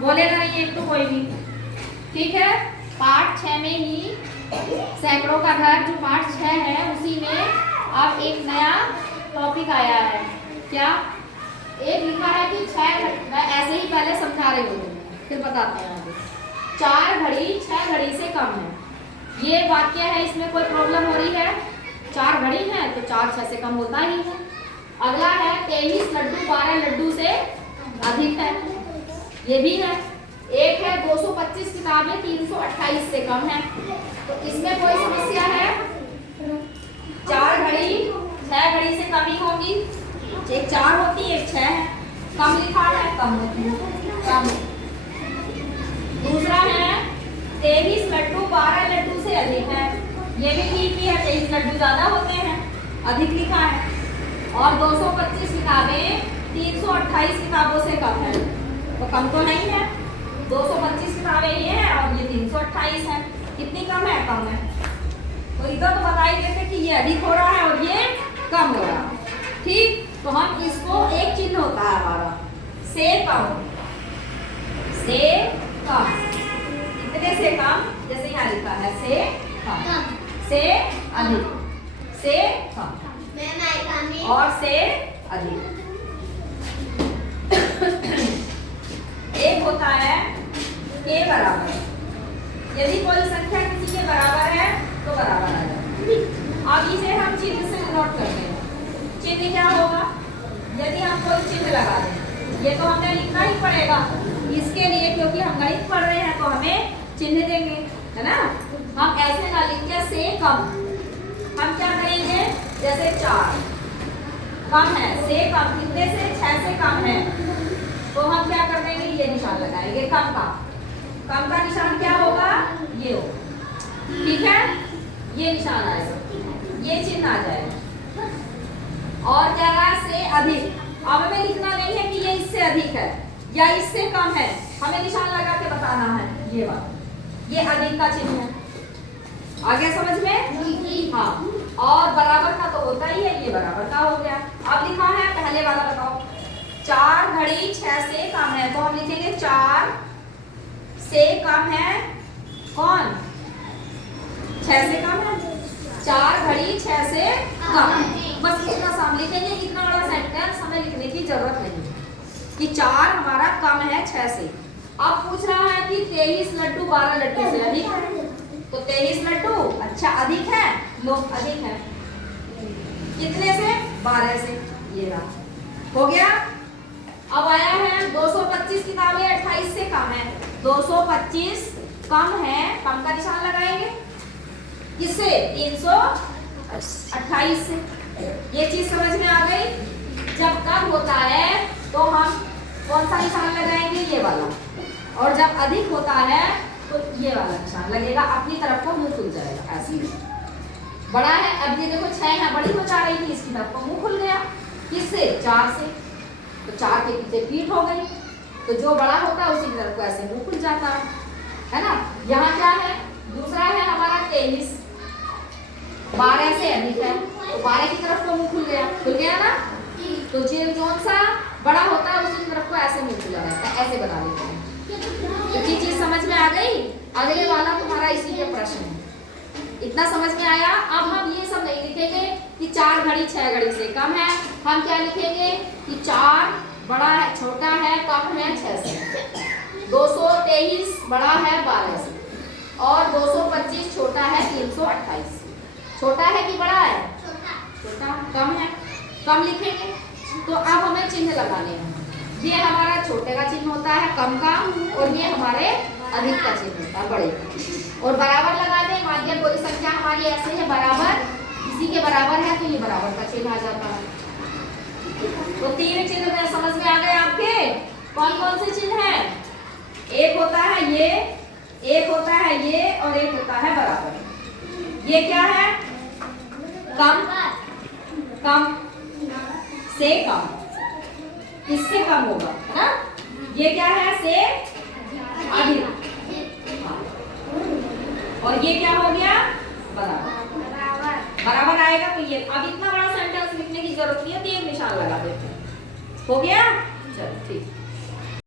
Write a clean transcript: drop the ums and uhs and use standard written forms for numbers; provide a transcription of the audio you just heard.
बोलेगा नहीं एक तो कोई भी। ठीक है, पार्ट 6 में ही सैकड़ों का घर जो पार्ट 6 है उसी में अब एक नया टॉपिक आया है। क्या? एक लिखा है कि 6, मैं ऐसे ही पहले समझा रही हूँ फिर बताते हैं आगे। 4 घड़ी 6 घड़ी से कम है, ये वाक्य है, इसमें कोई प्रॉब्लम हो रही है? 4 घड़ी है तो 4 6 से कम होता ही है। अगला है 23 लड्डू 12 लड्डू से अधिक है, ये भी है। एक है 225 किताबें 328 से कम है, तो इसमें कोई समस्या है? 4 घड़ी 6 घड़ी से कम ही होगी, एक 4 होती है एक 6 है, कम लिखा है कम होती है कम। दूसरा है 23 लड्डू 12 लड्डू से अधिक है, ये भी ठीक ही है, 23 लड्डू ज्यादा होते हैं, अधिक लिखा है। और 225 किताबें 328 किताबों से कम है, तो कम तो नहीं है। 225 किताबें ये है और ये 328 है, कितनी कम है? कम है। तो इधर तो बता ही देते कि ये अधिक हो रहा है और ये कम हो रहा है। ठीक, तो हम इसको एक चिन्ह होता है हमारा से कम, से कम, कितने से कम, जैसे यहाँ लिखा है से कम, से अधिक, से कम और से अधिक। एक होता है के बराबर, यदि कोई संख्या किसी के बराबर है तो बराबर आ जाए। अब इसे हम चिन्ह से नोट करते हैं। चिन्ह क्या होगा? यदि हम कोई चिन्ह लगा दें, ये तो हमें लिखना ही पड़ेगा इसके लिए, क्योंकि हम गणित पढ़ रहे हैं तो हमें चिन्ह देंगे, है ना। हम ऐसे ना लिख के से कम, हम क्या करेंगे? जैसे 4 कम है, से कम, कितने से? 6 से कम है, तो हम क्या कर देंगे? ये निशान लगाएंगे कम का। कम का निशान क्या होगा? ये हो, ठीक है, ये निशान आएगा, ये चिन्ह आ जाएगा। और क्या रहा? से अधिक। अब हमें लिखना नहीं है कि ये इससे अधिक है या इससे कम है, हमें निशान लगा के बताना है, ये वाला, ये अधिक का चिन्ह है। आगे समझ में? हाँ, और बराबर का तो होता ही है, ये बराबर का हो गया। अब लिखा है पहले वाला, बताओ। 4 घड़ी 6 से कम है, तो हम लिखेंगे 4 से कम है कौन? 6 से कम है, 4 घड़ी 6 से कम, बस इतना साम लिखेंगे। इतना बड़ा सेंटेंस हमें लिखने की जरूरत नहीं कि 4 हमारा कम है 6 से। अब पूछ रहा है कि 23 लड्डू 12 लड्डू से अधिक है, तो 23 लड्डू अच्छा अधिक है, लो अधिक है, कितने से? 12 से, ये रहा, हो गया। अब आया है 225 किताबें 28 से कम है, 225 कम है, कम का निशान लगाएंगे, किससे? 328 से। ये चीज समझ में आ गई? जब कम होता है तो हम कौन सा निशान लगाएंगे? ये वाला, और जब अधिक होता है तो ये वाला निशान लगेगा, अपनी तरफ को मुंह खुल जाएगा ऐसे। बड़ा है, अब ये देखो 6 है, बड़ी हो जा रही थी, इसकी तरफ को मुंह खुल गया, किससे? 4 से, तो 4 के पीछे पीठ हो गई, तो जो बड़ा होता है उसी की तरफ को ऐसे मुंह खुल जाता है ना। यहाँ क्या है? दूसरा है हमारा 23, 12 से अधिक है, तो 12 की तरफ को मुंह खुल गया ना। तो जो सा बड़ा होता है उसी की तरफ को ऐसे मुंह खुला रहता है, ऐसे बना लेते हैं। तो ये चीज समझ में आ गई? अगले वाला तुम्हारा इसी के प्रश्न है, इतना समझ में आया? अब हम ये सब नहीं लिखेंगे कि 4 घड़ी 6 घड़ी से कम है, हम क्या लिखेंगे कि 4 बड़ा है, छोटा है, कम है 6 से, 223 बड़ा है 12 से, और 225 छोटा है 328 से। छोटा है कि बड़ा है? छोटा। कम है, कम लिखेंगे। तो अब हमें चिन्ह लगाने हैं, ये हमारा छोटे का चिन्ह होता है कम का, और ये हमारे अधिक का चिन्ह होता है बड़े का। और बराबर लगा दें, मान लीजिए कोई संख्या हमारी ऐसे है बराबर, इसी के बराबर है, तो ये बराबर का चिन्ह आ जाता है। तो 3 चिन्ह में समझ में आ गए आपके? कौन कौन से चिन्ह है? एक होता है ये, एक होता है ये, और एक होता है बराबर। ये क्या है? कम, कम से कम, इससे कम होगा, है ना। ये क्या है? से अधिक, और ये क्या हो गया? बराबर। बराबर आएगा तो ये। अब इतना बड़ा सेंटेंस लिखने की जरूरत नहीं है, तो एक निशान लगा देते हैं, हो गया। चलो ठीक।